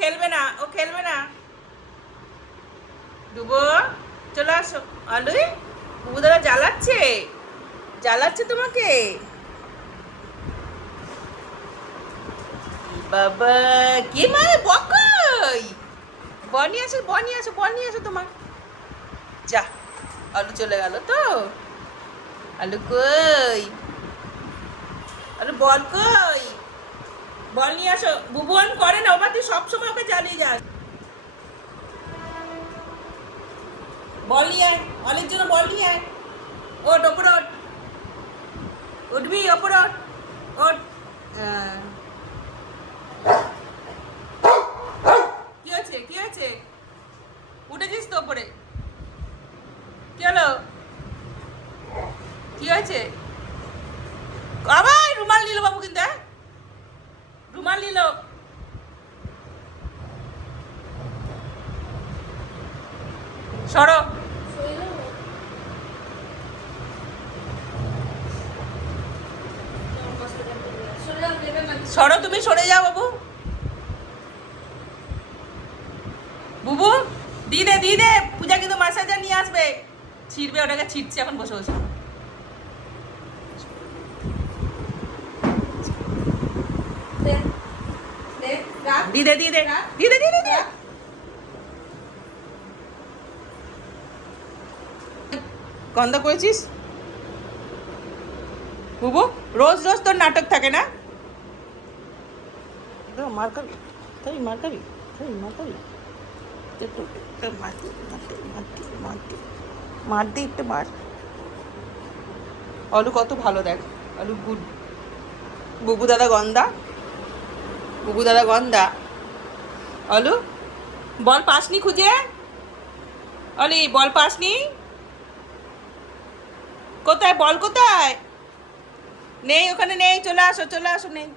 খেলবে না, ও খেলবে না। ডুবো চলে আসো। আলুই বুবু দাদা জ্বালাচ্ছে, জ্বালাচ্ছে তোমাকে। বাবা কে মানে বকই, বনি আসো বনি আসো বনি আসো তোমার। যা আলু চলে গেল তো। আলু কই, আলু বল কই, বল নিয়ে আসো। বুবু অন করে না, ওবার তুই সবসময় ওকে জ্বালিয়ে যাস। বল নিয়ে আয়, অনেক জন্য বল নিয়ে আয়। ওট ওপর ওঠ, উঠবি ওপর ওঠ, ওঠ। কি হয়েছে কি হয়েছে, উঠেছিস তো ওপরে, কি হলো, কি হয়েছে? আবার রুমাল নিল বাবু কিন্তু, হ্যাঁ রুমাল নিল। সরো, সরো তুমি সরে যাও বাবু। বুবু দিদে দিদে, পূজা কিন্তু মাসাজার নিয়ে আসবে। ছিড়বে ওটাকে, ছিটছে এখন বসে বসে। দিদে দিদে দিদে দিদে দিদে, গন্ধ করেছিস বুবু? রোজ রোজ তোর নাটক থাকে না? মার খাবি, খাবি মার খাবি, খাবি মার খাবি, মার দি একটু মার। অলু কত ভালো, দেখ অলু গুড। বুবু দাদা গন্দা, বুবু দাদা গন্দা। অলু বল পাসনি খুঁজে, অলি বল পাসনি কোথায়, বল কোথায়? নেই ওখানে নেই, চলে আসো চলে আসো, নেই।